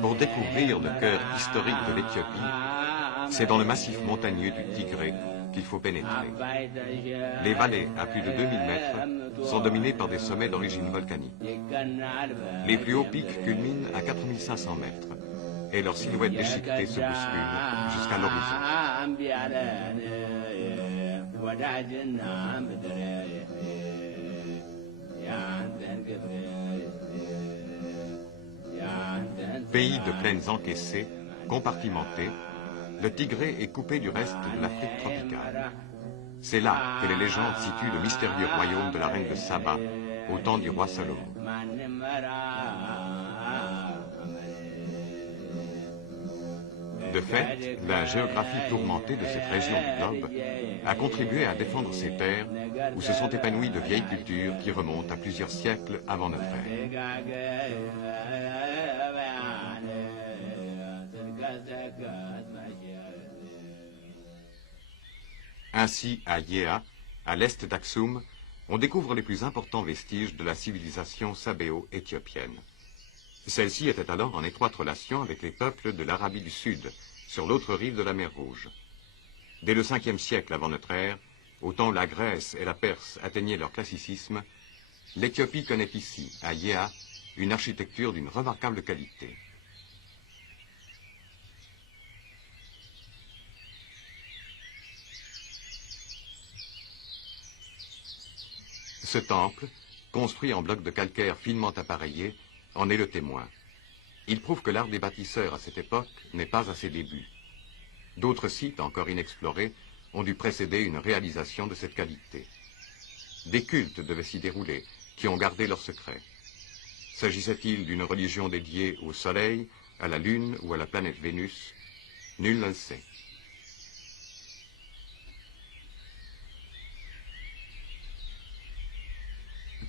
Pour découvrir le cœur historique de l'Éthiopie, c'est dans le massif montagneux du Tigré qu'il faut pénétrer. Les vallées, à plus de 2000 mètres, sont dominées par des sommets d'origine volcanique. Les plus hauts pics culminent à 4500 mètres et leur silhouette déchiquetée se bouscule jusqu'à l'horizon. Pays de plaines encaissées, compartimentées, le Tigré est coupé du reste de l'Afrique tropicale. C'est là que les légendes situent le mystérieux royaume de la reine de Saba, au temps du roi Salomon. De fait, la géographie tourmentée de cette région du globe a contribué à défendre ces terres où se sont épanouies de vieilles cultures qui remontent à plusieurs siècles avant notre ère. Ainsi, à Yéa, à l'est d'Aksum, on découvre les plus importants vestiges de la civilisation sabéo-éthiopienne. Celle-ci était alors en étroite relation avec les peuples de l'Arabie du Sud, sur l'autre rive de la mer Rouge. Dès le 5e siècle avant notre ère, au temps où la Grèce et la Perse atteignaient leur classicisme, l'Éthiopie connaît ici, à Yéa, une architecture d'une remarquable qualité. Ce temple, construit en blocs de calcaire finement appareillés, en est le témoin. Il prouve que l'art des bâtisseurs à cette époque n'est pas à ses débuts. D'autres sites, encore inexplorés, ont dû précéder une réalisation de cette qualité. Des cultes devaient s'y dérouler, qui ont gardé leur secret. S'agissait-il d'une religion dédiée au Soleil, à la Lune ou à la planète Vénus? Nul ne le sait.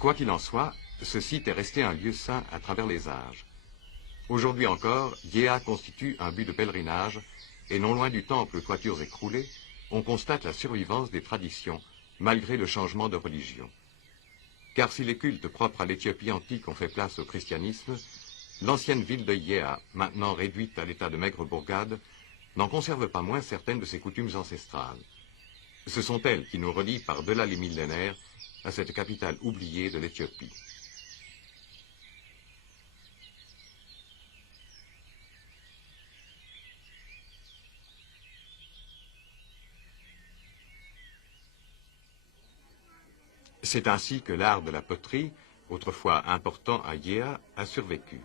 Quoi qu'il en soit, ce site est resté un lieu saint à travers les âges. Aujourd'hui encore, Yéa constitue un but de pèlerinage, et non loin du temple aux toitures écroulées, on constate la survivance des traditions, malgré le changement de religion. Car si les cultes propres à l'Éthiopie antique ont fait place au christianisme, l'ancienne ville de Yéa, maintenant réduite à l'état de maigre bourgade, n'en conserve pas moins certaines de ses coutumes ancestrales. Ce sont elles qui nous relient par-delà les millénaires à cette capitale oubliée de l'Éthiopie. C'est ainsi que l'art de la poterie, autrefois important à Yéa, a survécu.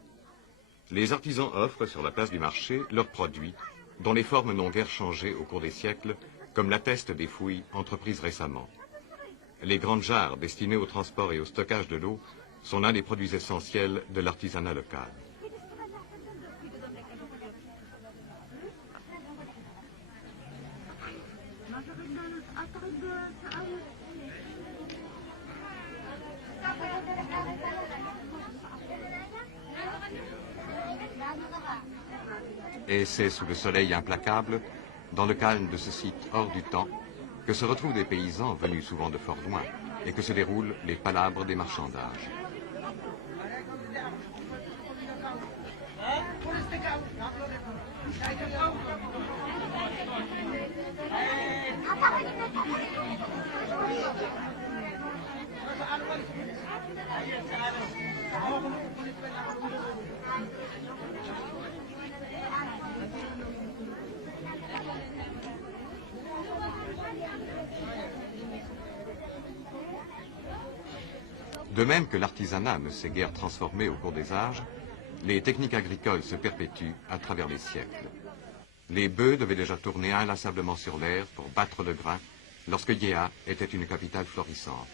Les artisans offrent sur la place du marché leurs produits, dont les formes n'ont guère changé au cours des siècles, comme l'attestent des fouilles entreprises récemment. Les grandes jarres destinées au transport et au stockage de l'eau sont l'un des produits essentiels de l'artisanat local. Et c'est sous le soleil implacable, dans le calme de ce site hors du temps, que se retrouvent des paysans venus souvent de fort loin et que se déroulent les palabres des marchandages. De même que l'artisanat ne s'est guère transformé au cours des âges, les techniques agricoles se perpétuent à travers les siècles. Les bœufs devaient déjà tourner inlassablement sur l'air pour battre le grain lorsque Yéa était une capitale florissante.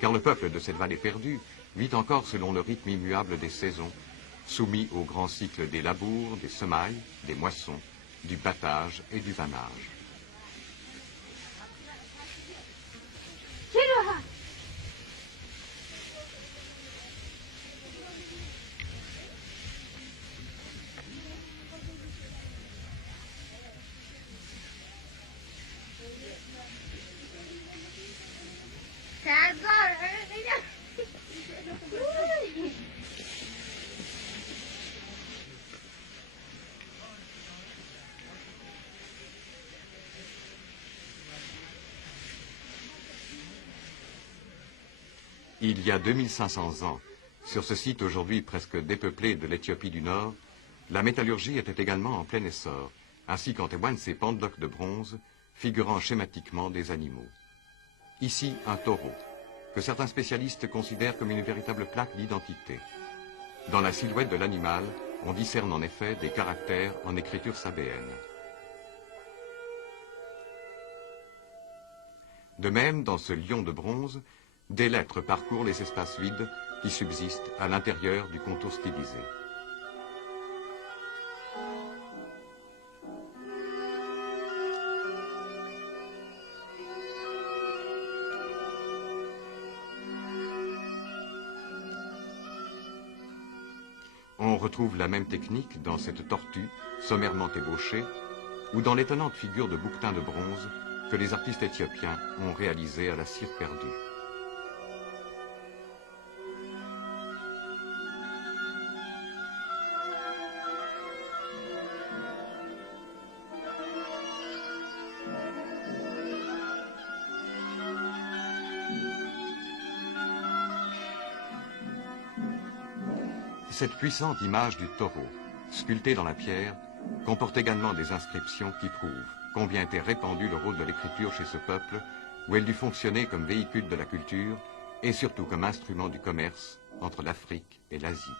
Car le peuple de cette vallée perdue vit encore selon le rythme immuable des saisons, soumis au grand cycle des labours, des semailles, des moissons, du battage et du vannage. Il y a 2500 ans, sur ce site aujourd'hui presque dépeuplé de l'Éthiopie du Nord, la métallurgie était également en plein essor, ainsi qu'en témoignent ces pendeloques de bronze figurant schématiquement des animaux. Ici, un taureau, que certains spécialistes considèrent comme une véritable plaque d'identité. Dans la silhouette de l'animal, on discerne en effet des caractères en écriture sabéenne. De même, dans ce lion de bronze, des lettres parcourent les espaces vides qui subsistent à l'intérieur du contour stylisé. On retrouve la même technique dans cette tortue sommairement ébauchée ou dans l'étonnante figure de bouquetin de bronze que les artistes éthiopiens ont réalisée à la cire perdue. Cette puissante image du taureau, sculptée dans la pierre, comporte également des inscriptions qui prouvent combien était répandu le rôle de l'écriture chez ce peuple, où elle dut fonctionner comme véhicule de la culture et surtout comme instrument du commerce entre l'Afrique et l'Asie.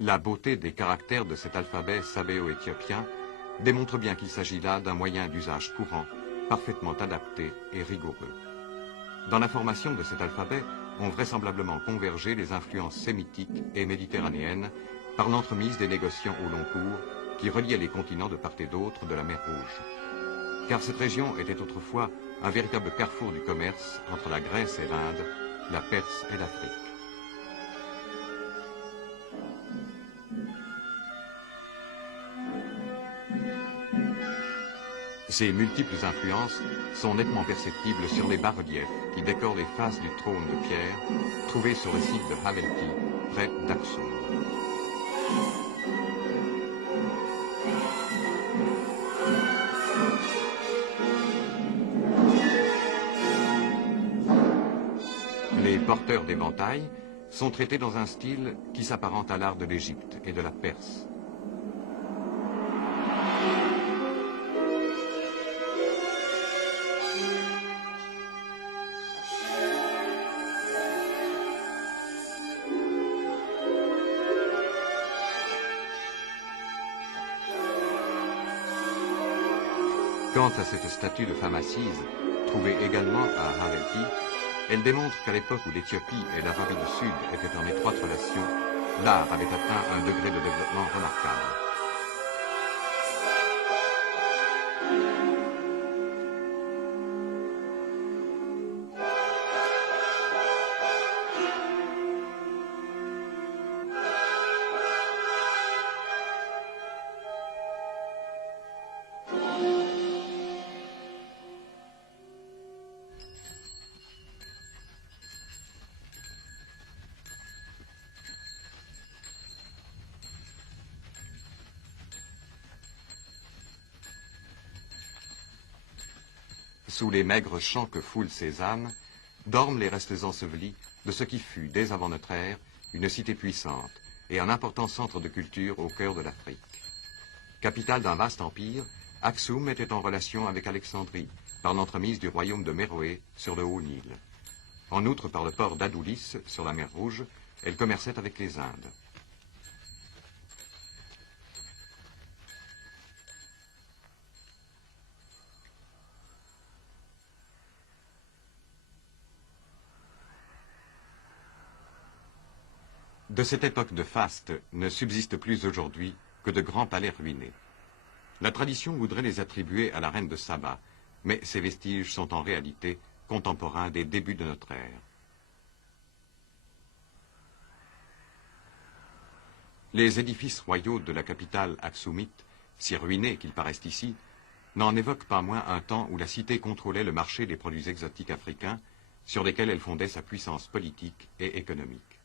La beauté des caractères de cet alphabet sabéo-éthiopien démontre bien qu'il s'agit là d'un moyen d'usage courant, parfaitement adapté et rigoureux. Dans la formation de cet alphabet ont vraisemblablement convergé les influences sémitiques et méditerranéennes par l'entremise des négociants au long cours qui reliaient les continents de part et d'autre de la mer Rouge. Car cette région était autrefois un véritable carrefour du commerce entre la Grèce et l'Inde, la Perse et l'Afrique. Ces multiples influences sont nettement perceptibles sur les bas-reliefs qui décorent les faces du trône de pierre trouvé sur le site de Havelti, près d'Aksum. Les porteurs d'éventails sont traités dans un style qui s'apparente à l'art de l'Égypte et de la Perse. Quant à cette statue de femme assise, trouvée également à Havelti, elle démontre qu'à l'époque où l'Éthiopie et l'Arabie du Sud étaient en étroite relation, l'art avait atteint un degré de développement remarquable. Sous les maigres champs que foulent ces âmes, dorment les restes ensevelis de ce qui fut, dès avant notre ère, une cité puissante et un important centre de culture au cœur de l'Afrique. Capitale d'un vaste empire, Aksum était en relation avec Alexandrie, par l'entremise du royaume de Méroé sur le Haut-Nil. En outre, par le port d'Adoulis, sur la mer Rouge, elle commerçait avec les Indes. De cette époque de faste ne subsiste plus aujourd'hui que de grands palais ruinés. La tradition voudrait les attribuer à la reine de Saba, mais ces vestiges sont en réalité contemporains des débuts de notre ère. Les édifices royaux de la capitale aksumite, si ruinés qu'ils paraissent ici, n'en évoque pas moins un temps où la cité contrôlait le marché des produits exotiques africains sur lesquels elle fondait sa puissance politique et économique.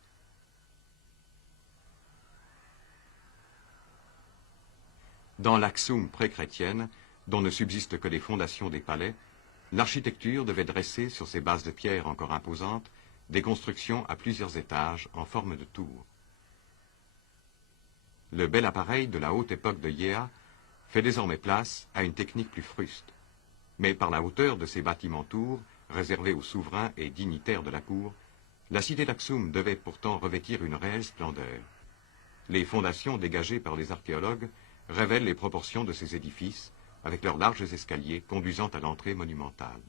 Dans l'Aksum pré-chrétienne, dont ne subsistent que les fondations des palais, l'architecture devait dresser sur ces bases de pierre encore imposantes des constructions à plusieurs étages en forme de tour. Le bel appareil de la haute époque de Yéa fait désormais place à une technique plus fruste. Mais par la hauteur de ces bâtiments tours, réservés aux souverains et dignitaires de la cour, la cité d'Aksum devait pourtant revêtir une réelle splendeur. Les fondations dégagées par les archéologues révèlent les proportions de ces édifices, avec leurs larges escaliers conduisant à l'entrée monumentale.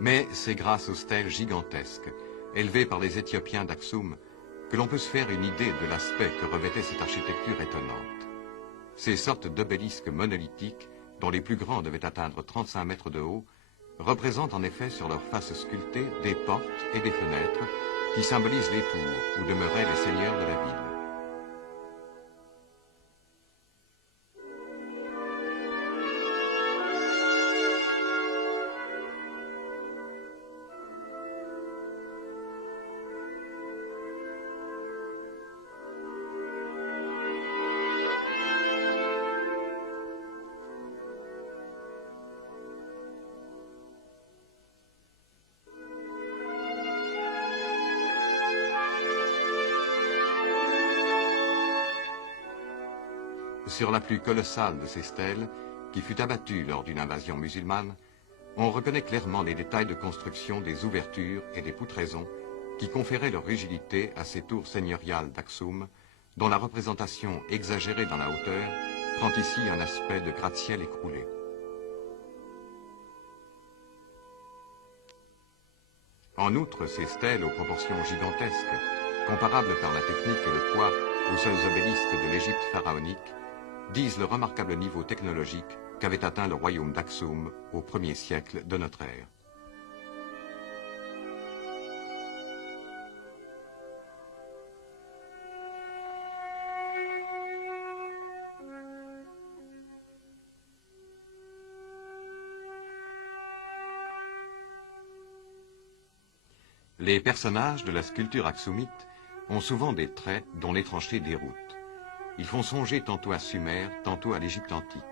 Mais c'est grâce aux stèles gigantesques, élevées par les Éthiopiens d'Aksum, que l'on peut se faire une idée de l'aspect que revêtait cette architecture étonnante. Ces sortes d'obélisques monolithiques, dont les plus grands devaient atteindre 35 mètres de haut, représentent en effet sur leurs faces sculptées des portes et des fenêtres qui symbolisent les tours où demeuraient les seigneurs de la ville. Sur la plus colossale de ces stèles, qui fut abattue lors d'une invasion musulmane, on reconnaît clairement les détails de construction des ouvertures et des poutraisons qui conféraient leur rigidité à ces tours seigneuriales d'Aksum, dont la représentation exagérée dans la hauteur prend ici un aspect de gratte-ciel écroulé. En outre, ces stèles aux proportions gigantesques, comparables par la technique et le poids aux seuls obélisques de l'Égypte pharaonique, disent le remarquable niveau technologique qu'avait atteint le royaume d'Aksum au 1er siècle de notre ère. Les personnages de la sculpture aksumite ont souvent des traits dont l'étrangeté déroute. Ils font songer tantôt à Sumer, tantôt à l'Égypte antique.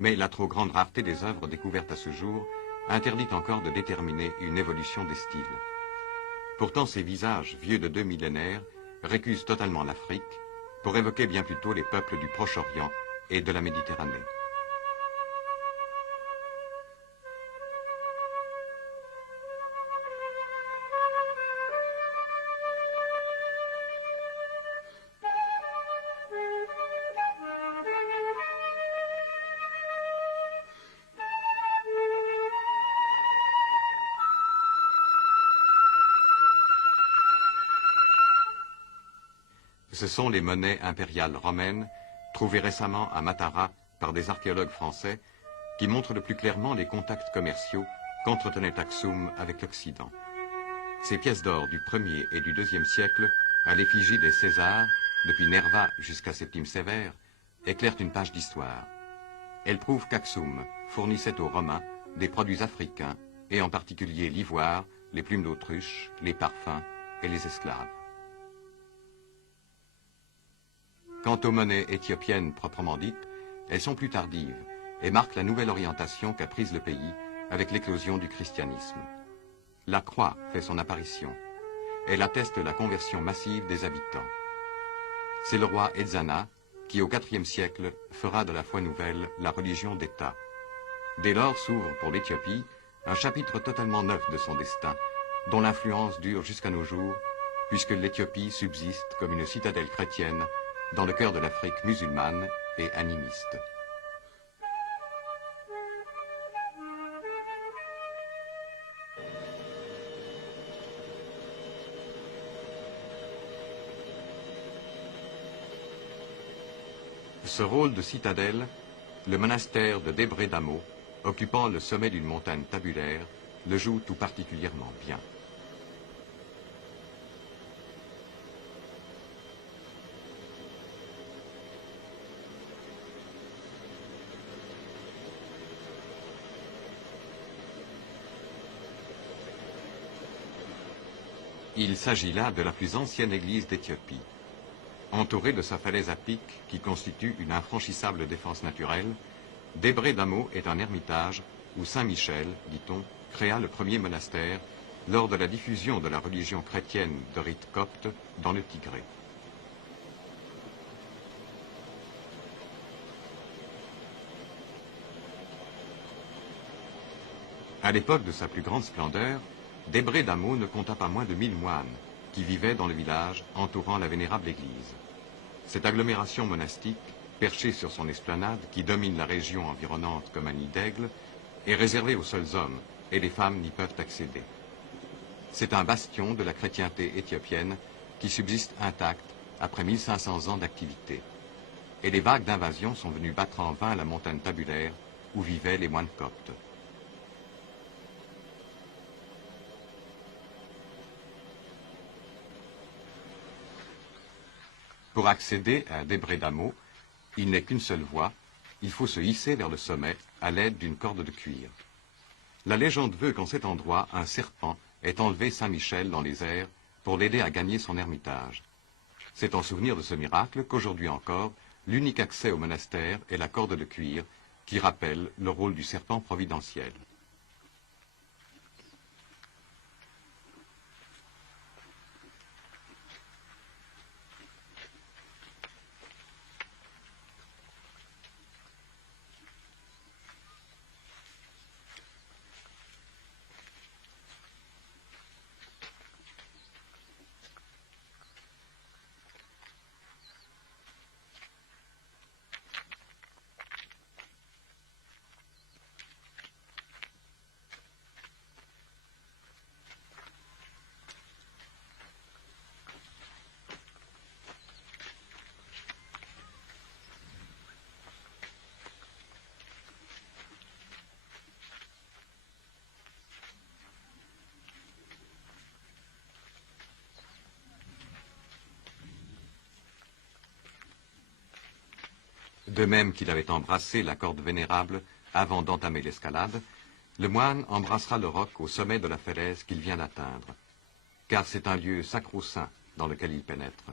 Mais la trop grande rareté des œuvres découvertes à ce jour interdit encore de déterminer une évolution des styles. Pourtant, ces visages vieux de 2 millénaires récusent totalement l'Afrique pour évoquer bien plutôt les peuples du Proche-Orient et de la Méditerranée. Ce sont les monnaies impériales romaines, trouvées récemment à Matara par des archéologues français, qui montrent le plus clairement les contacts commerciaux qu'entretenait Aksum avec l'Occident. Ces pièces d'or du 1er et du 2e siècle, à l'effigie des Césars, depuis Nerva jusqu'à Septime Sévère, éclairent une page d'histoire. Elles prouvent qu'Aksum fournissait aux Romains des produits africains, et en particulier l'ivoire, les plumes d'autruche, les parfums et les esclaves. Quant aux monnaies éthiopiennes proprement dites, elles sont plus tardives et marquent la nouvelle orientation qu'a prise le pays avec l'éclosion du christianisme. La croix fait son apparition. Elle atteste la conversion massive des habitants. C'est le roi Edzana qui, au IVe siècle, fera de la foi nouvelle la religion d'État. Dès lors s'ouvre pour l'Éthiopie un chapitre totalement neuf de son destin, dont l'influence dure jusqu'à nos jours, puisque l'Éthiopie subsiste comme une citadelle chrétienne dans le cœur de l'Afrique musulmane et animiste. Ce rôle de citadelle, le monastère de Debre Damo, occupant le sommet d'une montagne tabulaire, le joue tout particulièrement bien. Il s'agit là de la plus ancienne église d'Éthiopie. Entourée de sa falaise à pic qui constitue une infranchissable défense naturelle, Debre Damo est un ermitage où Saint Michel, dit-on, créa le premier monastère lors de la diffusion de la religion chrétienne de rite copte dans le Tigré. À l'époque de sa plus grande splendeur, Debre Damo ne compta pas moins de 1000 moines qui vivaient dans le village entourant la vénérable église. Cette agglomération monastique, perchée sur son esplanade qui domine la région environnante comme un nid d'aigle, est réservée aux seuls hommes et les femmes n'y peuvent accéder. C'est un bastion de la chrétienté éthiopienne qui subsiste intact après 1500 ans d'activité. Et les vagues d'invasion sont venues battre en vain la montagne tabulaire où vivaient les moines coptes. Pour accéder à Debre Damo, il n'est qu'une seule voie, il faut se hisser vers le sommet à l'aide d'une corde de cuir. La légende veut qu'en cet endroit, un serpent ait enlevé Saint Michel dans les airs pour l'aider à gagner son ermitage. C'est en souvenir de ce miracle qu'aujourd'hui encore, l'unique accès au monastère est la corde de cuir qui rappelle le rôle du serpent providentiel. De même qu'il avait embrassé la corde vénérable avant d'entamer l'escalade, le moine embrassera le roc au sommet de la falaise qu'il vient d'atteindre, car c'est un lieu sacro-saint dans lequel il pénètre.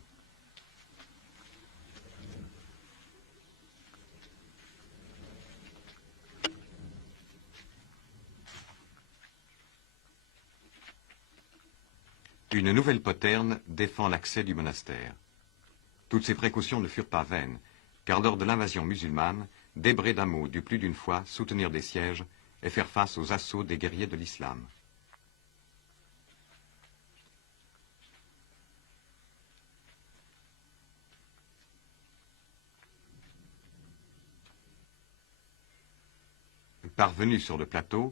Une nouvelle poterne défend l'accès du monastère. Toutes ces précautions ne furent pas vaines, car lors de l'invasion musulmane, Debre Damo dut plus d'une fois soutenir des sièges et faire face aux assauts des guerriers de l'islam. Parvenu sur le plateau,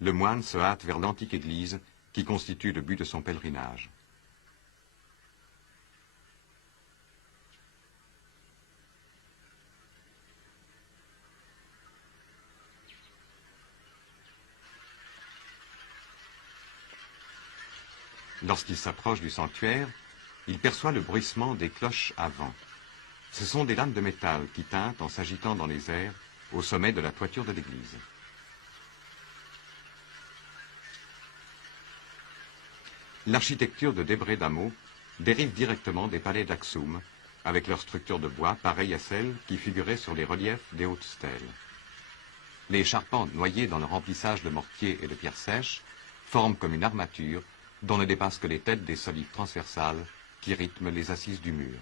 le moine se hâte vers l'antique église qui constitue le but de son pèlerinage. Lorsqu'il s'approche du sanctuaire, il perçoit le bruissement des cloches à vent. Ce sont des lames de métal qui tintent en s'agitant dans les airs au sommet de la toiture de l'église. L'architecture de Debre Damo dérive directement des palais d'Aksum, avec leur structure de bois pareille à celle qui figurait sur les reliefs des hautes stèles. Les charpentes noyées dans le remplissage de mortier et de pierres sèches forment comme une armature dont ne dépassent que les têtes des solives transversales qui rythment les assises du mur.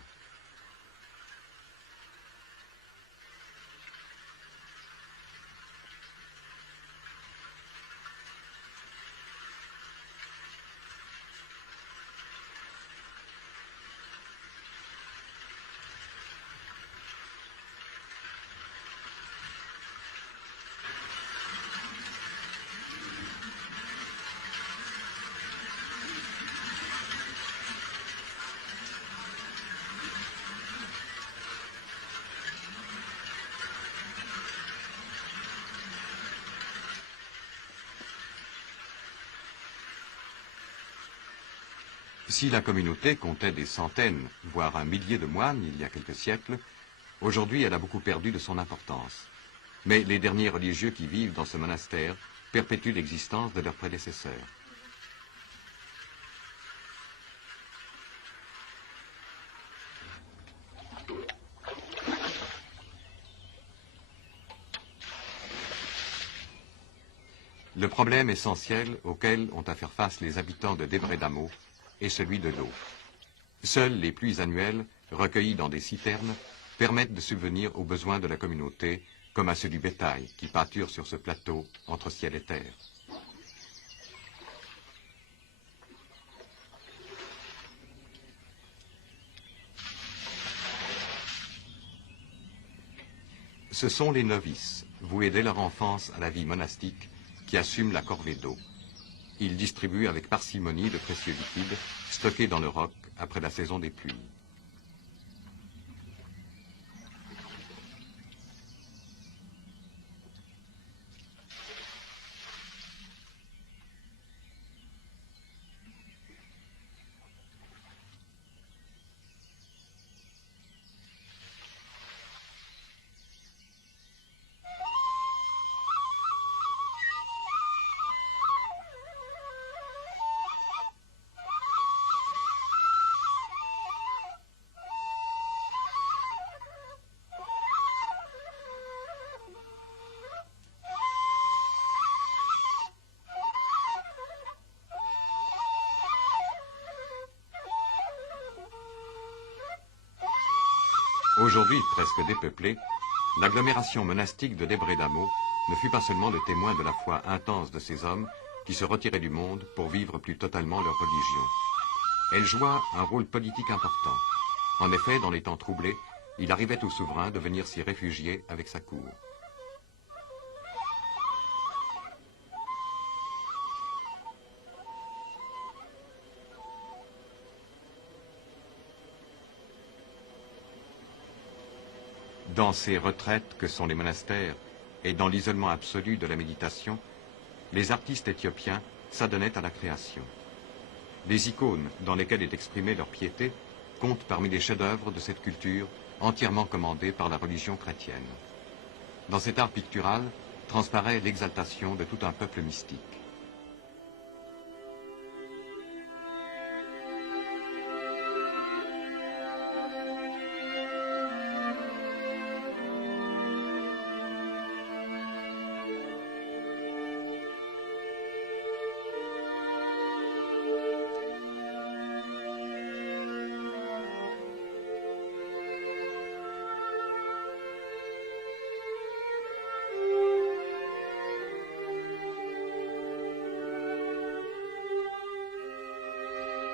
Si la communauté comptait des centaines, voire un millier de moines il y a quelques siècles, aujourd'hui elle a beaucoup perdu de son importance. Mais les derniers religieux qui vivent dans ce monastère perpétuent l'existence de leurs prédécesseurs. Le problème essentiel auquel ont à faire face les habitants de Debredamo est celui de l'eau. Seules les pluies annuelles, recueillies dans des citernes, permettent de subvenir aux besoins de la communauté, comme à ceux du bétail qui pâturent sur ce plateau entre ciel et terre. Ce sont les novices, voués dès leur enfance à la vie monastique, qui assument la corvée d'eau. Ils distribuent avec parcimonie de précieux liquides stockés dans le roc après la saison des pluies. Aujourd'hui presque dépeuplée, l'agglomération monastique de Debredamo ne fut pas seulement le témoin de la foi intense de ces hommes qui se retiraient du monde pour vivre plus totalement leur religion. Elle joua un rôle politique important. En effet, dans les temps troublés, il arrivait au souverain de venir s'y réfugier avec sa cour. Dans ces retraites que sont les monastères et dans l'isolement absolu de la méditation, les artistes éthiopiens s'adonnaient à la création. Les icônes dans lesquelles est exprimée leur piété comptent parmi les chefs-d'œuvre de cette culture entièrement commandée par la religion chrétienne. Dans cet art pictural transparaît l'exaltation de tout un peuple mystique.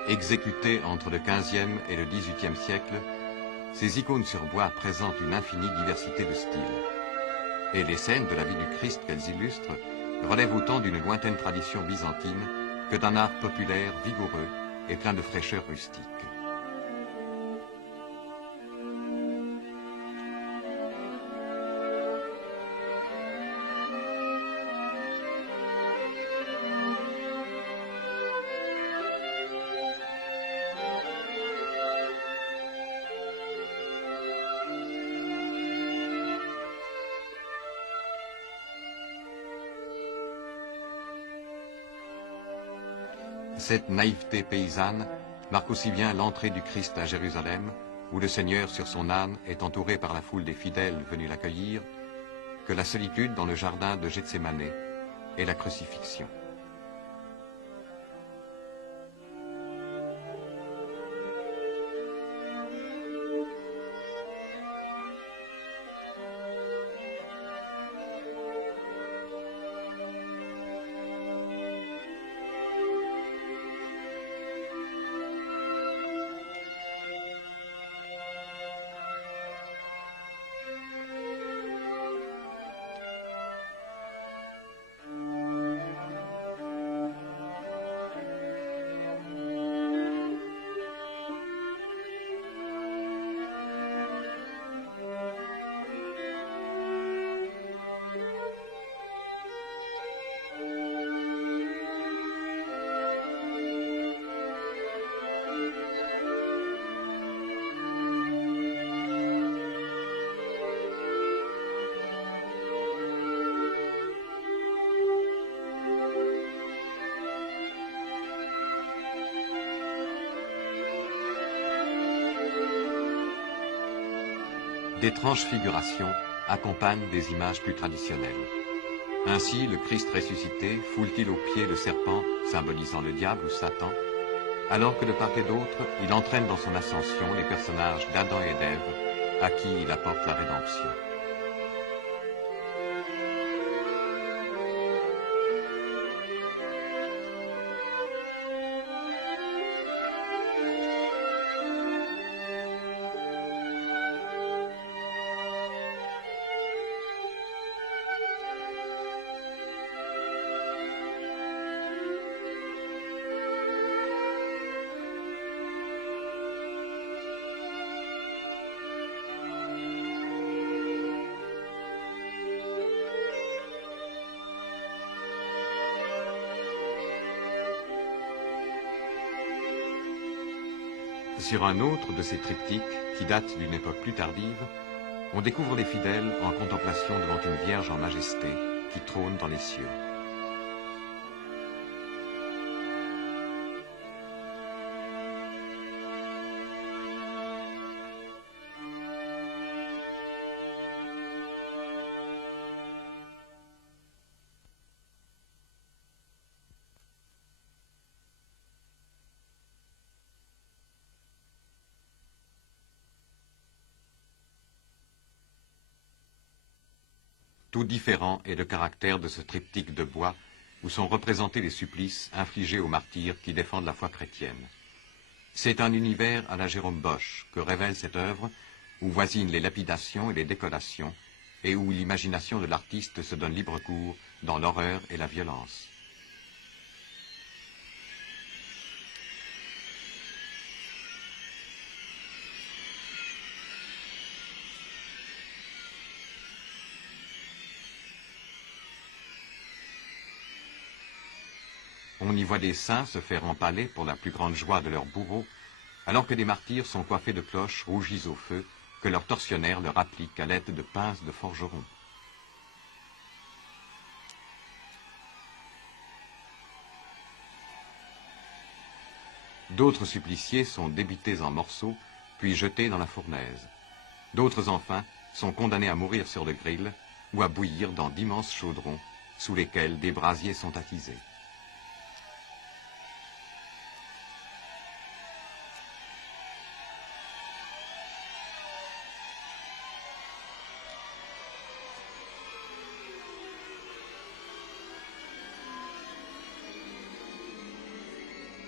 Exécutées entre le XVe et le XVIIIe siècle, ces icônes sur bois présentent une infinie diversité de styles. Et les scènes de la vie du Christ qu'elles illustrent relèvent autant d'une lointaine tradition byzantine que d'un art populaire vigoureux et plein de fraîcheur rustique. Cette naïveté paysanne marque aussi bien l'entrée du Christ à Jérusalem, où le Seigneur sur son âne est entouré par la foule des fidèles venus l'accueillir, que la solitude dans le jardin de Gethsémane et la crucifixion. d'étranges figurations accompagnent des images plus traditionnelles. Ainsi, le Christ ressuscité foule-t-il aux pieds le serpent symbolisant le diable ou Satan, alors que de part et d'autre, il entraîne dans son ascension les personnages d'Adam et d'Ève, à qui il apporte la rédemption. Sur un autre de ces triptyques, qui date d'une époque plus tardive, on découvre les fidèles en contemplation devant une Vierge en majesté qui trône dans les cieux. Tout différent est le caractère de ce triptyque de bois où sont représentés les supplices infligés aux martyrs qui défendent la foi chrétienne. C'est un univers à la Jérôme Bosch que révèle cette œuvre où voisinent les lapidations et les décollations et où l'imagination de l'artiste se donne libre cours dans l'horreur et la violence. On y voit des saints se faire empaler pour la plus grande joie de leurs bourreaux, alors que des martyrs sont coiffés de cloches rougies au feu que leurs tortionnaires leur appliquent à l'aide de pinces de forgeron. D'autres suppliciés sont débités en morceaux, puis jetés dans la fournaise. D'autres, enfin, sont condamnés à mourir sur le grill ou à bouillir dans d'immenses chaudrons sous lesquels des brasiers sont attisés.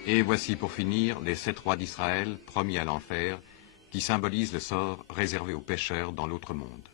Et voici pour finir les 7 rois d'Israël promis à l'enfer, qui symbolisent le sort réservé aux pécheurs dans l'autre monde.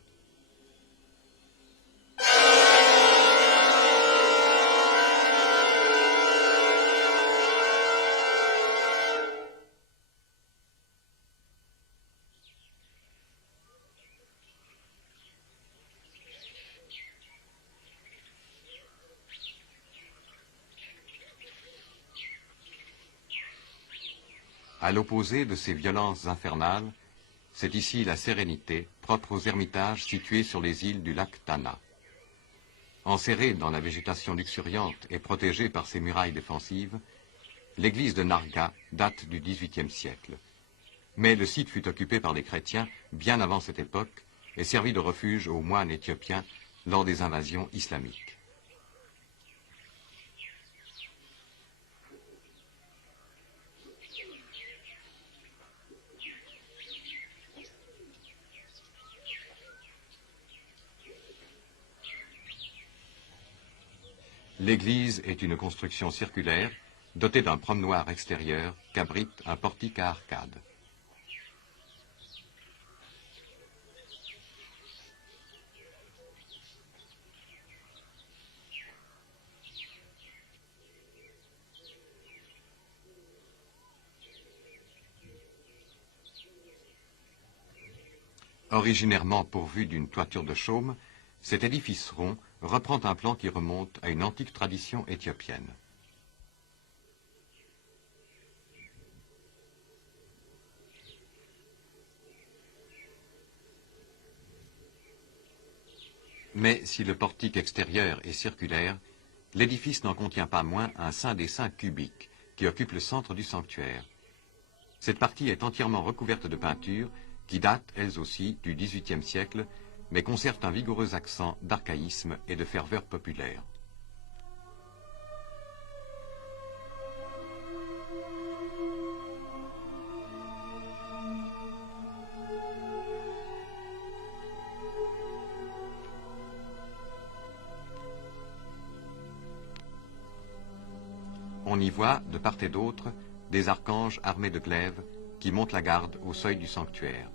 À l'opposé de ces violences infernales, c'est ici la sérénité propre aux ermitages situés sur les îles du lac Tana. Enserrée dans la végétation luxuriante et protégée par ses murailles défensives, l'église de Narga date du XVIIIe siècle. Mais le site fut occupé par les chrétiens bien avant cette époque et servit de refuge aux moines éthiopiens lors des invasions islamiques. L'église est une construction circulaire dotée d'un promenoir extérieur qu'abrite un portique à arcades. Originairement pourvu d'une toiture de chaume, cet édifice rond reprend un plan qui remonte à une antique tradition éthiopienne. Mais si le portique extérieur est circulaire, l'édifice n'en contient pas moins un saint des saints cubique qui occupe le centre du sanctuaire. Cette partie est entièrement recouverte de peinture qui datent, elles aussi, du XVIIIe siècle, mais conservent un vigoureux accent d'archaïsme et de ferveur populaire. On y voit, de part et d'autre, des archanges armés de glaives qui montent la garde au seuil du sanctuaire.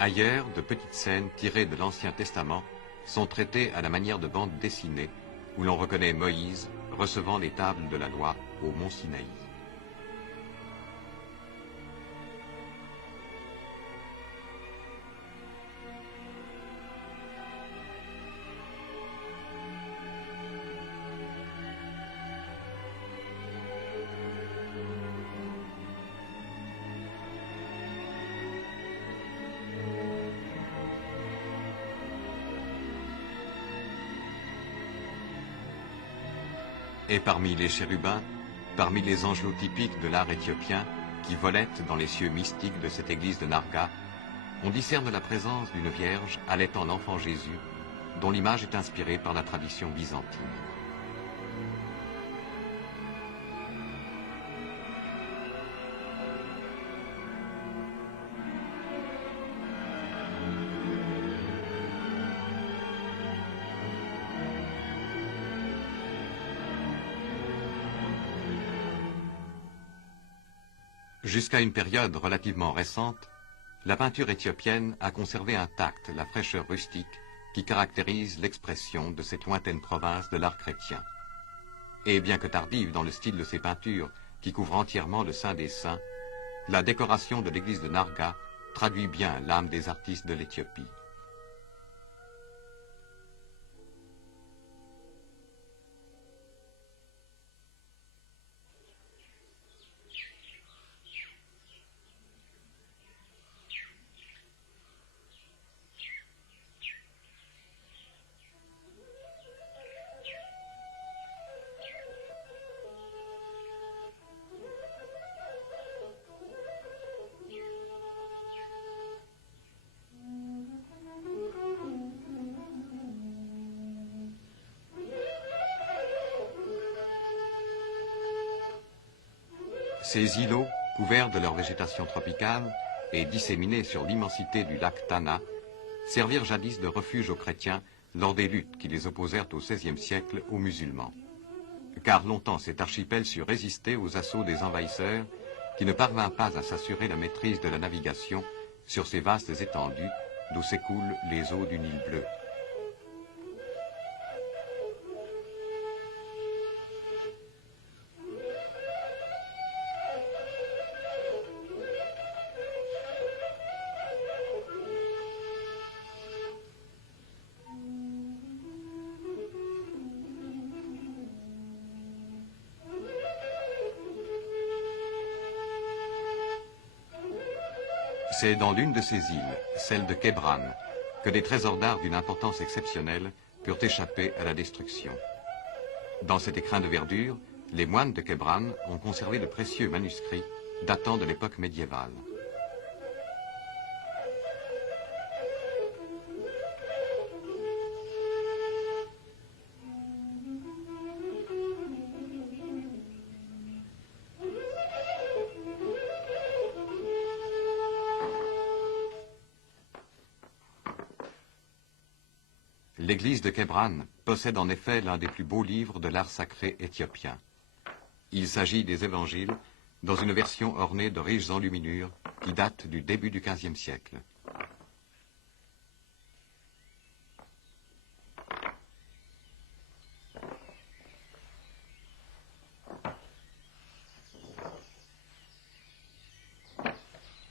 Ailleurs, de petites scènes tirées de l'Ancien Testament sont traitées à la manière de bande dessinée, où l'on reconnaît Moïse recevant les tables de la loi au mont Sinaï. Et parmi les chérubins, parmi les angelots typiques de l'art éthiopien, qui volettent dans les cieux mystiques de cette église de Narga, on discerne la présence d'une vierge allaitant l'enfant Jésus, dont l'image est inspirée par la tradition byzantine. Jusqu'à une période relativement récente, la peinture éthiopienne a conservé intacte la fraîcheur rustique qui caractérise l'expression de cette lointaine province de l'art chrétien. Et bien que tardive dans le style de ses peintures, qui couvrent entièrement le Saint des Saints, la décoration de l'église de Narga traduit bien l'âme des artistes de l'Éthiopie. Ces îlots, couverts de leur végétation tropicale et disséminés sur l'immensité du lac Tana, servirent jadis de refuge aux chrétiens lors des luttes qui les opposèrent au XVIe siècle aux musulmans. Car longtemps cet archipel sut résister aux assauts des envahisseurs qui ne parvinrent pas à s'assurer la maîtrise de la navigation sur ces vastes étendues d'où s'écoulent les eaux du Nil bleu. C'est dans l'une de ces îles, celle de Kébran, que des trésors d'art d'une importance exceptionnelle purent échapper à la destruction. Dans cet écrin de verdure, les moines de Kébran ont conservé de précieux manuscrits datant de l'époque médiévale. L'église de Kébran possède en effet l'un des plus beaux livres de l'art sacré éthiopien. Il s'agit des évangiles, dans une version ornée de riches enluminures qui datent du début du XVe siècle.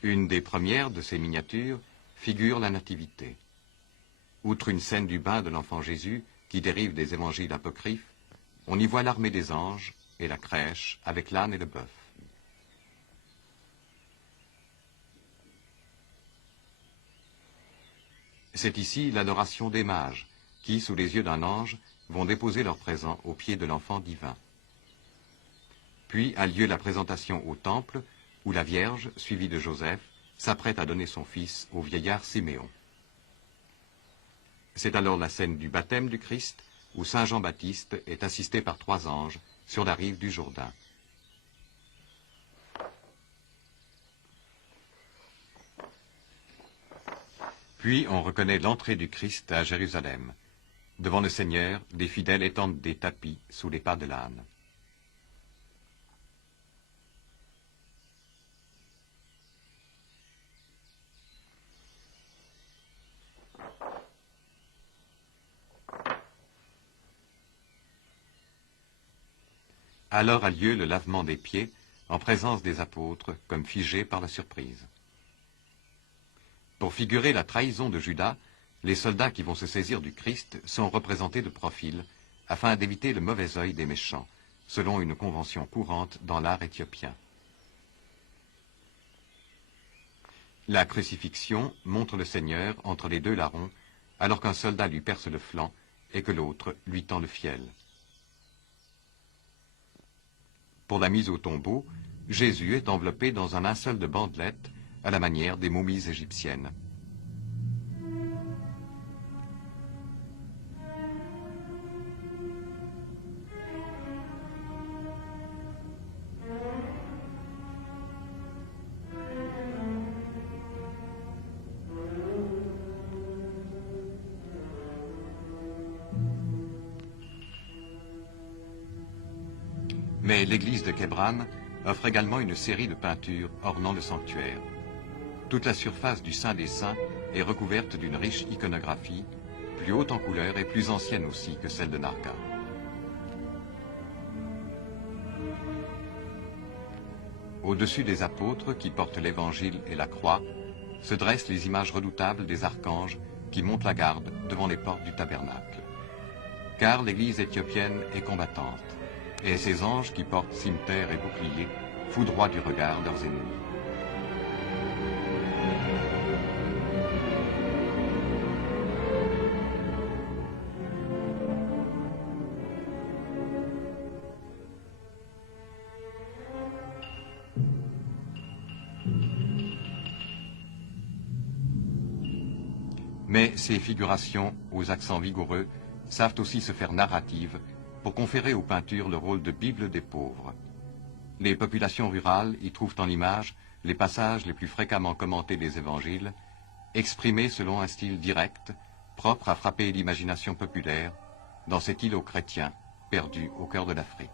Une des premières de ces miniatures figure la Nativité. Outre une scène du bain de l'enfant Jésus, qui dérive des évangiles apocryphes, on y voit l'armée des anges et la crèche avec l'âne et le bœuf. C'est ici l'adoration des mages, qui, sous les yeux d'un ange, vont déposer leurs présents aux pieds de l'enfant divin. Puis a lieu la présentation au temple, où la Vierge, suivie de Joseph, s'apprête à donner son fils au vieillard Siméon. C'est alors la scène du baptême du Christ, où Saint Jean-Baptiste est assisté par 3 anges sur la rive du Jourdain. Puis on reconnaît l'entrée du Christ à Jérusalem. Devant le Seigneur, des fidèles étendent des tapis sous les pas de l'âne. Alors a lieu le lavement des pieds, en présence des apôtres, comme figés par la surprise. Pour figurer la trahison de Judas, les soldats qui vont se saisir du Christ sont représentés de profil, afin d'éviter le mauvais œil des méchants, selon une convention courante dans l'art éthiopien. La crucifixion montre le Seigneur entre les 2 larrons, alors qu'un soldat lui perce le flanc et que l'autre lui tend le fiel. Pour la mise au tombeau, Jésus est enveloppé dans un linceul de bandelettes à la manière des momies égyptiennes. Mais l'église de Kébran offre également une série de peintures ornant le sanctuaire. Toute la surface du Saint des Saints est recouverte d'une riche iconographie, plus haute en couleur et plus ancienne aussi que celle de Narga. Au-dessus des apôtres qui portent l'évangile et la croix, se dressent les images redoutables des archanges qui montent la garde devant les portes du tabernacle. Car l'église éthiopienne est combattante, et ces anges qui portent cimeterre et bouclier foudroient du regard leurs ennemis. Mais ces figurations, aux accents vigoureux, savent aussi se faire narratives pour conférer aux peintures le rôle de Bible des pauvres. Les populations rurales y trouvent en images les passages les plus fréquemment commentés des évangiles, exprimés selon un style direct, propre à frapper l'imagination populaire, dans cet îlot chrétien perdu au cœur de l'Afrique.